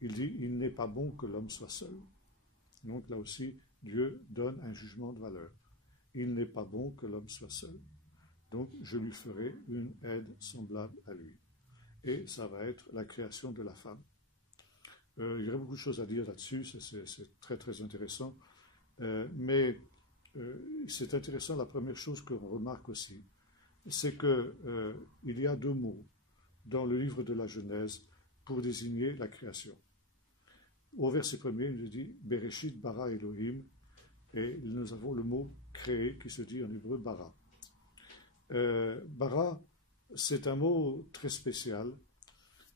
il dit « Il n'est pas bon que l'homme soit seul ». Donc là aussi, Dieu donne un jugement de valeur. Il n'est pas bon que l'homme soit seul. Donc je lui ferai une aide semblable à lui. Et ça va être la création de la femme. Il y aurait beaucoup de choses à dire là-dessus, c'est très très intéressant. Mais c'est intéressant, la première chose que l'on remarque aussi, c'est qu'il y a deux mots dans le livre de la Genèse pour désigner la création. Au verset 1er, il nous dit « Bereshit bara Elohim » et nous avons le mot « créer » qui se dit en hébreu « bara ». Bara, c'est un mot très spécial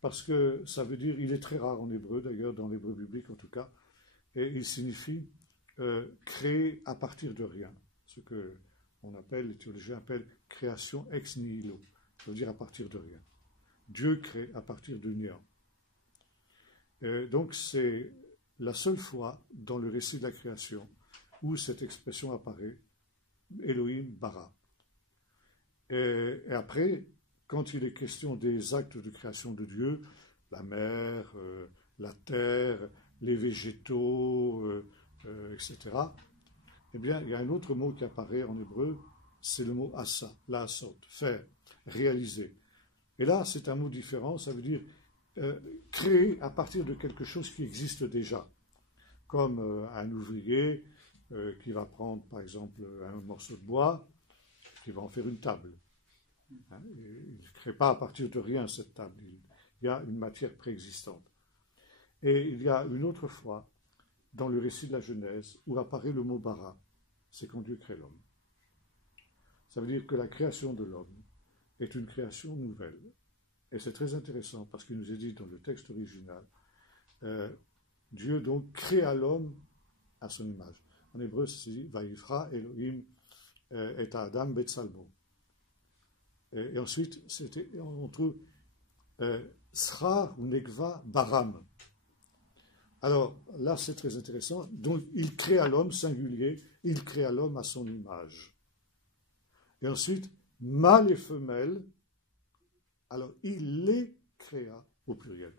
parce que ça veut dire, il est très rare en hébreu, d'ailleurs dans l'hébreu biblique en tout cas, et il signifie créer à partir de rien, ce que les théologiens appellent création ex nihilo, ça veut dire à partir de rien. Dieu crée à partir de néant. Donc c'est la seule fois dans le récit de la création où cette expression apparaît, Elohim bara. Et après, quand il est question des actes de création de Dieu, la mer, la terre, les végétaux, etc., eh bien, il y a un autre mot qui apparaît en hébreu, c'est le mot assa, la asot, faire, réaliser. Et là, c'est un mot différent, ça veut dire créer à partir de quelque chose qui existe déjà, comme un ouvrier qui va prendre, par exemple, un morceau de bois, qui va en faire une table. Hein, il ne crée pas à partir de rien cette table, il y a une matière préexistante. Et il y a une autre fois, dans le récit de la Genèse, où apparaît le mot bara, c'est quand Dieu crée l'homme. Ça veut dire que la création de l'homme est une création nouvelle. Et c'est très intéressant parce qu'il nous est dit dans le texte original, Dieu donc créa l'homme à son image. En hébreu, c'est dit, Vaïfra Elohim et Adam Betsalmo. Et ensuite, on trouve Sra ou Nekva Baram. Alors là, c'est très intéressant. Donc, il créa l'homme singulier, il créa l'homme à son image. Et ensuite, mâle et femelle, alors il les créa au pluriel.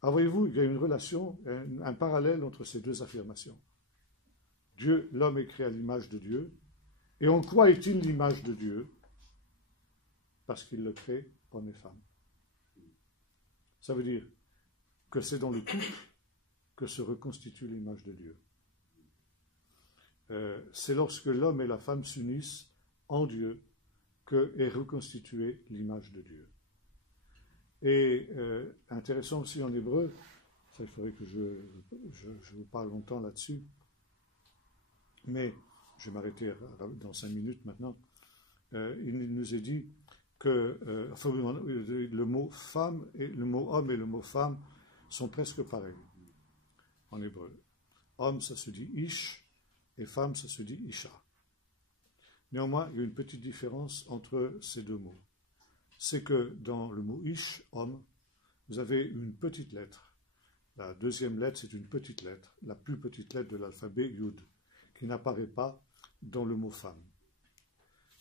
Alors voyez-vous, il y a une relation, un parallèle entre ces deux affirmations. Dieu, l'homme est créé à l'image de Dieu. Et en quoi est-il l'image de Dieu? Parce qu'il le crée, homme et femme. Ça veut dire que c'est dans le couple que se reconstitue l'image de Dieu. C'est lorsque l'homme et la femme s'unissent en Dieu que est reconstituée l'image de Dieu. Et intéressant aussi en hébreu, ça il faudrait que je vous parle longtemps là-dessus, mais je vais m'arrêter dans 5 minutes maintenant. Il nous est dit que le mot femme et le mot homme et le mot femme sont presque pareils en hébreu. Homme, ça se dit ish, et femme, ça se dit isha. Néanmoins, il y a une petite différence entre ces deux mots. C'est que dans le mot ish, homme, vous avez une petite lettre. La deuxième lettre, c'est une petite lettre, la plus petite lettre de l'alphabet Yud, qui n'apparaît pas dans le mot femme.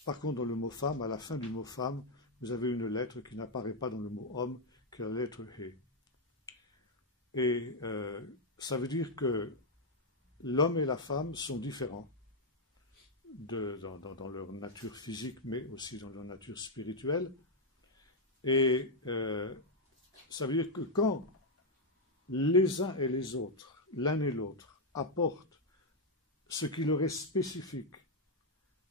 Par contre, dans le mot femme, à la fin du mot femme, vous avez une lettre qui n'apparaît pas dans le mot homme, qui est la lettre He. Et ça veut dire que l'homme et la femme sont différents dans leur nature physique, mais aussi dans leur nature spirituelle. Et ça veut dire que quand les uns et les autres, l'un et l'autre, apportent ce qui leur est spécifique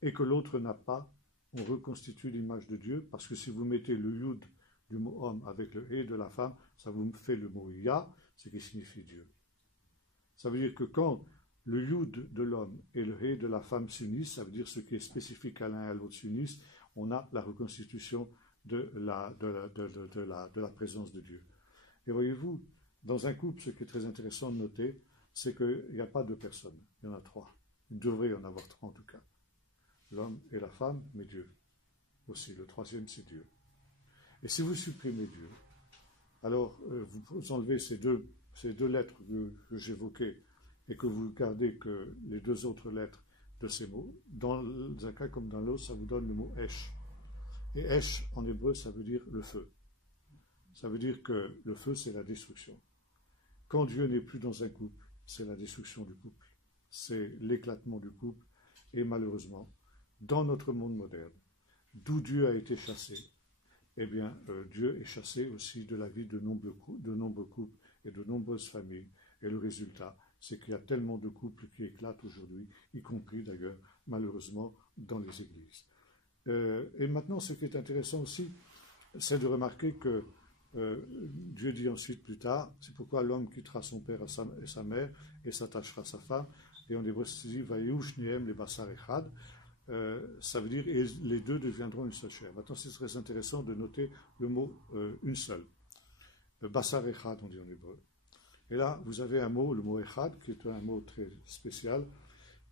et que l'autre n'a pas, on reconstitue l'image de Dieu, parce que si vous mettez le yud du mot homme avec le he de la femme, ça vous fait le mot ya, ce qui signifie Dieu. Ça veut dire que quand le yud de l'homme et le he de la femme s'unissent, ça veut dire ce qui est spécifique à l'un et à l'autre s'unissent, on a la reconstitution de la présence de Dieu. Et voyez-vous, dans un couple, ce qui est très intéressant de noter, c'est qu'il n'y a pas deux personnes, il y en a trois. Il devrait y en avoir trois en tout cas. L'homme et la femme, mais Dieu aussi. Le troisième, c'est Dieu. Et si vous supprimez Dieu, alors vous enlevez ces deux lettres que j'évoquais et que vous gardez que les deux autres lettres de ces mots, dans un cas comme dans l'autre, ça vous donne le mot Esh. Et Esh, en hébreu, ça veut dire le feu. Ça veut dire que le feu, c'est la destruction. Quand Dieu n'est plus dans un couple, c'est la destruction du couple. C'est l'éclatement du couple. Et malheureusement, dans notre monde moderne, d'où Dieu a été chassé, eh bien, Dieu est chassé aussi de la vie de nombreux couples et de nombreuses familles. Et le résultat, c'est qu'il y a tellement de couples qui éclatent aujourd'hui, y compris d'ailleurs, malheureusement, dans les églises. Et maintenant, ce qui est intéressant aussi, c'est de remarquer que Dieu dit ensuite plus tard, c'est pourquoi l'homme quittera son père et sa mère et s'attachera à sa femme. Et en hébreu, c'est dit, Vayush Niem le Basar Echad. Ça veut dire, et les deux deviendront une seule chair. Maintenant, c'est très intéressant de noter le mot une seule. Basar Echad, on dit en hébreu. Et là, vous avez un mot, le mot Echad, qui est un mot très spécial.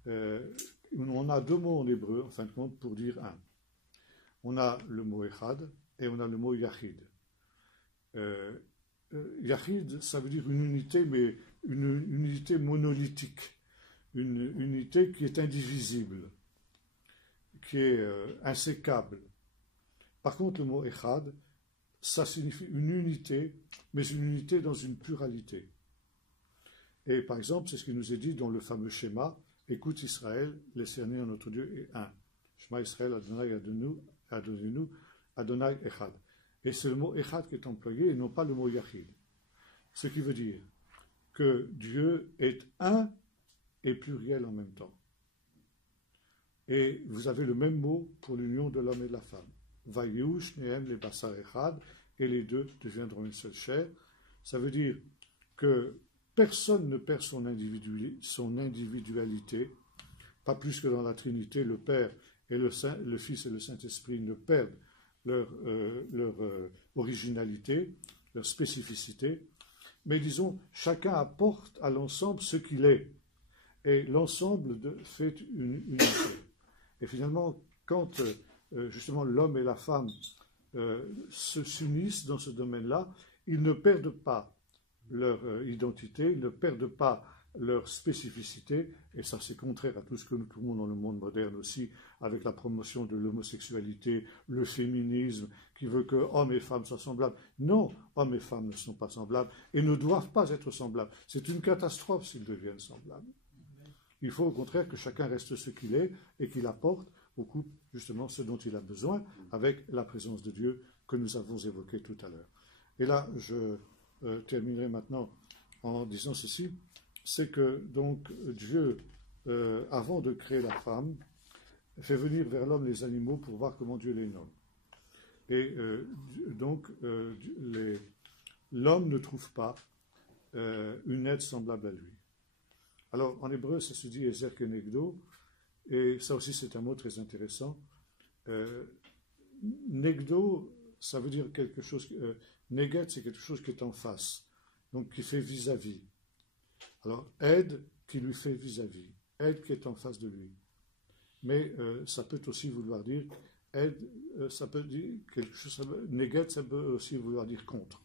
On a deux mots en hébreu, en fin de compte, pour dire un. On a le mot Echad et on a le mot Yachid. Yachid, ça veut dire une unité, mais une unité monolithique, une unité qui est indivisible, qui est insécable. Par contre, le mot Echad, ça signifie une unité, mais une unité dans une pluralité. Et par exemple, c'est ce qui nous est dit dans le fameux schéma, écoute Israël, l'Éternel notre Dieu est un. Shema Israël, Adonai Adonai, Adonai Echad. Et c'est le mot Echad qui est employé et non pas le mot Yachid. Ce qui veut dire que Dieu est un et pluriel en même temps. Et vous avez le même mot pour l'union de l'homme et de la femme. Vayush nehem le basar echad, et les deux deviendront une seule chair. Ça veut dire que personne ne perd son individualité, pas plus que dans la Trinité, le Père et le Fils et le Saint-Esprit ne perdent leur originalité, leur spécificité, mais disons, chacun apporte à l'ensemble ce qu'il est, et l'ensemble fait une unité. Et finalement, quand justement l'homme et la femme s'unissent dans ce domaine-là, ils ne perdent pas leur identité, ils ne perdent pas leur spécificité, et ça c'est contraire à tout ce que nous trouvons dans le monde moderne aussi, avec la promotion de l'homosexualité, le féminisme, qui veut que hommes et femmes soient semblables. Non, hommes et femmes ne sont pas semblables, et ne doivent pas être semblables. C'est une catastrophe s'ils deviennent semblables. Il faut au contraire que chacun reste ce qu'il est, et qu'il apporte au couple justement ce dont il a besoin, avec la présence de Dieu que nous avons évoquée tout à l'heure. Et là, je terminerai maintenant en disant ceci, c'est que donc Dieu, avant de créer la femme, fait venir vers l'homme les animaux pour voir comment Dieu les nomme. Et donc l'homme ne trouve pas une aide semblable à lui. Alors en hébreu ça se dit Ezer Kenegdo, et ça aussi c'est un mot très intéressant. Negdo, ça veut dire quelque chose, Neget c'est quelque chose qui est en face, donc qui fait vis-à-vis. Alors, aide qui lui fait vis-à-vis, aide qui est en face de lui. Mais ça peut aussi vouloir dire, aide, ça peut dire quelque chose, négat, ça peut aussi vouloir dire contre.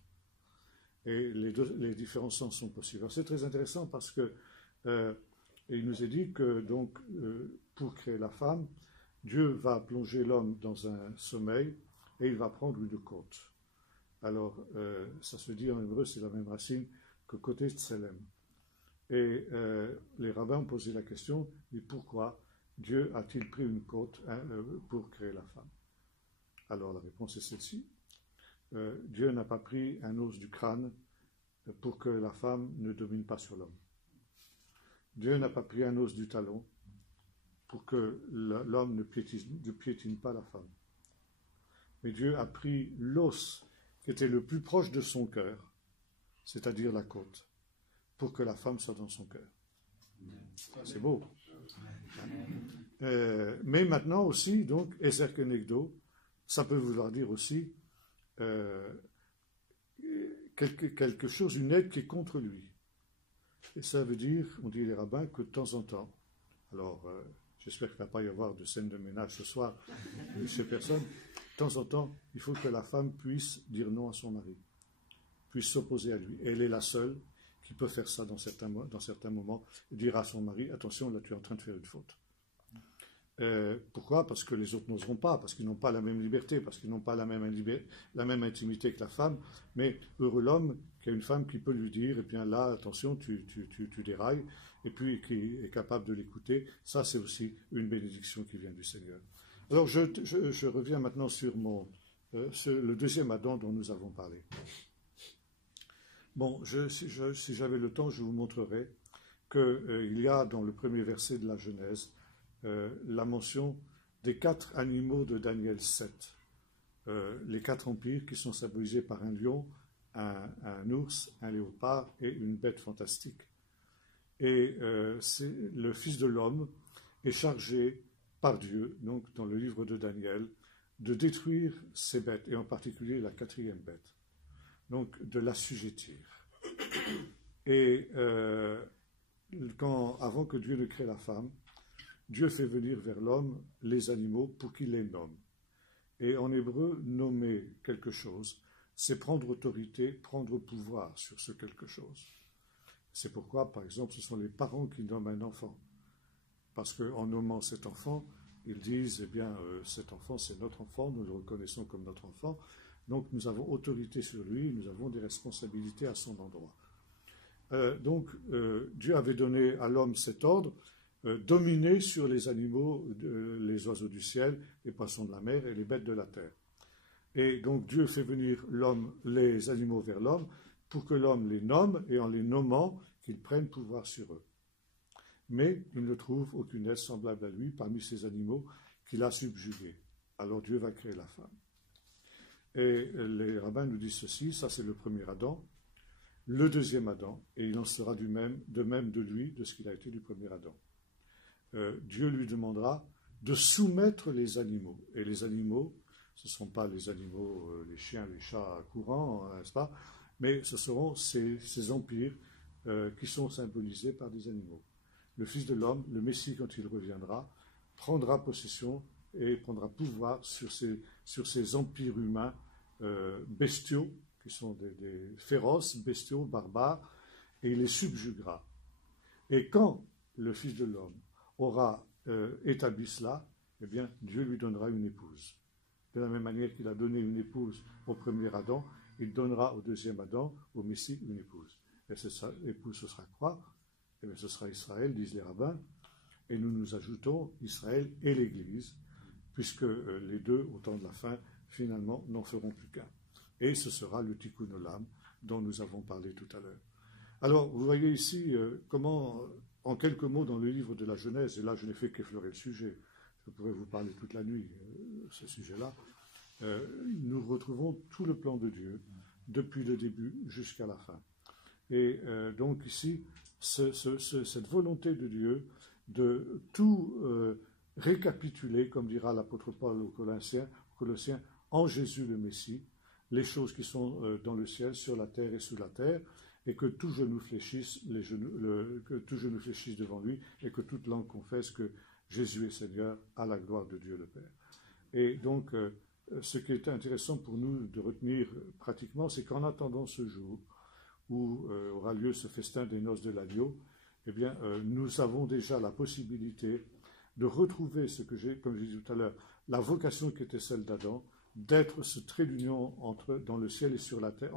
Et les différents sens sont possibles. Alors, c'est très intéressant parce que il nous est dit que, donc, pour créer la femme, Dieu va plonger l'homme dans un sommeil et il va prendre une côte. Alors, ça se dit en hébreu, c'est la même racine que côté tselem. Et les rabbins ont posé la question, mais pourquoi Dieu a-t-il pris une côte pour créer la femme? Alors la réponse est celle-ci. Dieu n'a pas pris un os du crâne pour que la femme ne domine pas sur l'homme. Dieu n'a pas pris un os du talon pour que l'homme ne piétine pas la femme. Mais Dieu a pris l'os qui était le plus proche de son cœur, c'est-à-dire la côte, pour que la femme soit dans son cœur. C'est beau. Mais maintenant aussi, donc, Ezer Kenegdo, ça peut vouloir dire aussi quelque chose, une aide qui est contre lui. Et ça veut dire, on dit les rabbins, que de temps en temps, alors j'espère qu'il ne va pas y avoir de scène de ménage ce soir chez personne, de temps en temps, il faut que la femme puisse dire non à son mari, puisse s'opposer à lui. Et elle est la seule qui peut faire ça dans certains moments, dire à son mari, attention, là tu es en train de faire une faute. Pourquoi? Parce que les autres n'oseront pas, parce qu'ils n'ont pas la même liberté, parce qu'ils n'ont pas la même intimité que la femme, mais heureux l'homme qui a une femme qui peut lui dire, eh bien là, attention, tu dérailles, et puis qui est capable de l'écouter. Ça, c'est aussi une bénédiction qui vient du Seigneur. Alors, je reviens maintenant sur le deuxième Adam dont nous avons parlé. Bon, si j'avais le temps, je vous montrerai qu'il y a dans le premier verset de la Genèse la mention des 4 animaux de Daniel 7. Les 4 empires qui sont symbolisés par un lion, un ours, un léopard et une bête fantastique. Et le Fils de l'homme est chargé par Dieu, donc dans le livre de Daniel, de détruire ces bêtes, et en particulier la 4e bête. Donc de l'assujettir. Et avant que Dieu ne crée la femme, Dieu fait venir vers l'homme les animaux pour qu'il les nomme. Et en hébreu, nommer quelque chose, c'est prendre autorité, prendre pouvoir sur ce quelque chose. C'est pourquoi, par exemple, ce sont les parents qui nomment un enfant. Parce qu'en nommant cet enfant, ils disent, eh bien, cet enfant, c'est notre enfant, nous le reconnaissons comme notre enfant, donc nous avons autorité sur lui, nous avons des responsabilités à son endroit. Donc, Dieu avait donné à l'homme cet ordre, dominer sur les animaux, les oiseaux du ciel, les poissons de la mer et les bêtes de la terre. Et donc Dieu fait venir les animaux vers l'homme pour que l'homme les nomme et en les nommant, qu'ils prennent pouvoir sur eux. Mais il ne trouve aucune être semblable à lui parmi ces animaux qu'il a subjugués. Alors Dieu va créer la femme. Et les rabbins nous disent ceci, ça c'est le premier Adam, le deuxième Adam, et il en sera de même de lui, de ce qu'il a été du premier Adam. Dieu lui demandera de soumettre les animaux. Et les animaux, ce ne sont pas les animaux, les chiens, les chats courants, n'est-ce pas? Mais ce seront ces empires qui sont symbolisés par des animaux. Le Fils de l'homme, le Messie, quand il reviendra, prendra possession et prendra pouvoir sur ces empires humains bestiaux, qui sont des féroces, bestiaux, barbares, et il les subjuguera. Et quand le Fils de l'homme aura établi cela, eh bien, Dieu lui donnera une épouse. De la même manière qu'il a donné une épouse au premier Adam, il donnera au deuxième Adam, au Messie, une épouse. Et cette épouse, ce sera quoi? Eh bien, ce sera Israël, disent les rabbins, et nous ajoutons Israël et l'Église, puisque les deux, au temps de la fin, finalement, n'en feront plus qu'un. Et ce sera le Tikkun Olam, dont nous avons parlé tout à l'heure. Alors, vous voyez ici comment, en quelques mots dans le livre de la Genèse, et là je n'ai fait qu'effleurer le sujet, je pourrais vous parler toute la nuit ce sujet-là, nous retrouvons tout le plan de Dieu, depuis le début jusqu'à la fin. Et donc ici, cette volonté de Dieu de tout récapituler, comme dira l'apôtre Paul aux Colossiens, en Jésus le Messie, les choses qui sont dans le ciel, sur la terre et sous la terre, et que tout genou fléchisse, que tout genou fléchisse devant lui, et que toute langue confesse que Jésus est Seigneur, à la gloire de Dieu le Père. Et donc, ce qui est intéressant pour nous de retenir pratiquement, c'est qu'en attendant ce jour où aura lieu ce festin des noces de l'agneau, eh bien, nous avons déjà la possibilité de retrouver ce que comme je disais tout à l'heure, la vocation qui était celle d'Adam, d'être ce trait d'union entre le ciel et sur la terre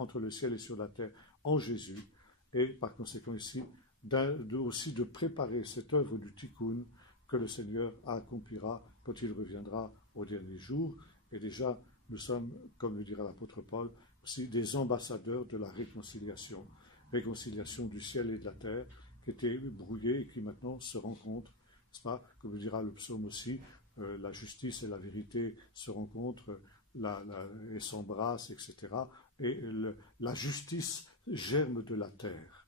en Jésus, et par conséquent ici, aussi de préparer cette œuvre du Tikkun que le Seigneur accomplira quand il reviendra au dernier jour. Et déjà, nous sommes, comme le dira l'apôtre Paul, aussi des ambassadeurs de la réconciliation du ciel et de la terre, qui étaient brouillés et qui maintenant se rencontrent, n'est-ce pas? Comme le dira le psaume aussi, la justice et la vérité se rencontrent, et s'embrassent, etc. Et la justice germe de la terre.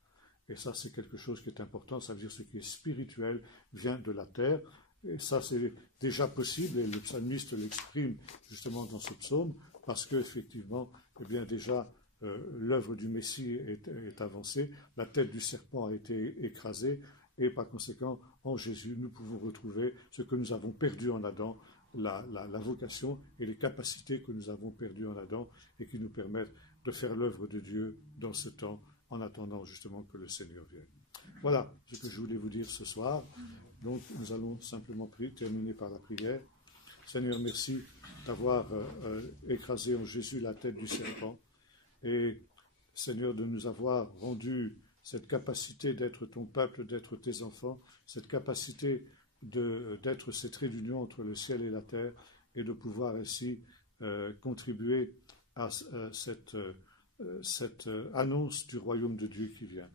Et ça, c'est quelque chose qui est important, ça veut dire ce qui est spirituel vient de la terre. Et ça, c'est déjà possible, et le psalmiste l'exprime justement dans ce psaume, parce qu'effectivement, eh bien déjà, l'œuvre du Messie est avancée, la tête du serpent a été écrasée, et par conséquent, en Jésus, nous pouvons retrouver ce que nous avons perdu en Adam, la vocation et les capacités que nous avons perdues en Adam, et qui nous permettent de faire l'œuvre de Dieu dans ce temps, en attendant justement que le Seigneur vienne. Voilà ce que je voulais vous dire ce soir. Donc, nous allons simplement terminer par la prière. Seigneur, merci d'avoir écrasé en Jésus la tête du serpent, et Seigneur, de nous avoir rendu cette capacité d'être ton peuple, d'être tes enfants, cette capacité d'être cette trait d'union entre le ciel et la terre, et de pouvoir ainsi contribuer à cette annonce du royaume de Dieu qui vient.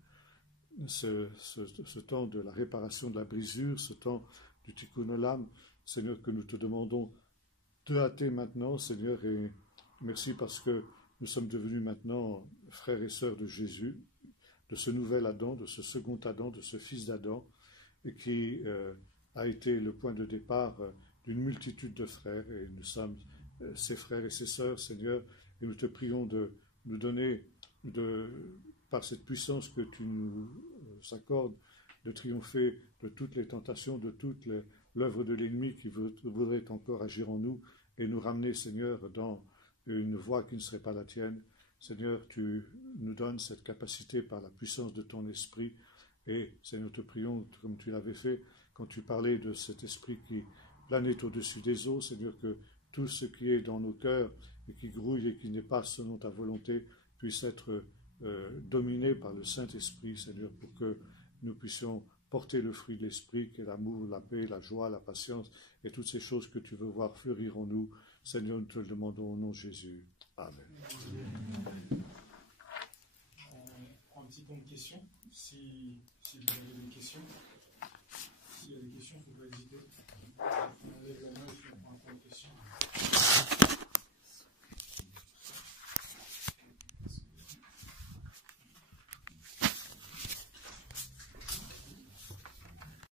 Ce temps de la réparation de la brisure, ce temps du Tikkun Olam, Seigneur, que nous te demandons de hâter maintenant, Seigneur, et merci parce que nous sommes devenus maintenant frères et sœurs de Jésus, de ce nouvel Adam, de ce second Adam, de ce fils d'Adam, et qui a été le point de départ d'une multitude de frères, et nous sommes ses frères et ses sœurs, Seigneur, et nous te prions de nous donner, par cette puissance que tu nous accordes, de triompher de toutes les tentations, de toute l'œuvre de l'ennemi qui voudrait encore agir en nous et nous ramener, Seigneur, dans une voie qui ne serait pas la tienne. Seigneur, tu nous donnes cette capacité par la puissance de ton esprit, et Seigneur, te prions, comme tu l'avais fait, quand tu parlais de cet esprit qui planait au-dessus des eaux, Seigneur, que tout ce qui est dans nos cœurs et qui grouille et qui n'est pas selon ta volonté puisse être dominé par le Saint-Esprit, Seigneur, pour que nous puissions porter le fruit de l'esprit, qui est l'amour, la paix, la joie, la patience, et toutes ces choses que tu veux voir fleurir en nous. Seigneur, nous te le demandons au nom de Jésus. Amen. On prend un petit temps de questions. Si vous avez des questions, s'il y a des questions, il ne faut pas hésiter.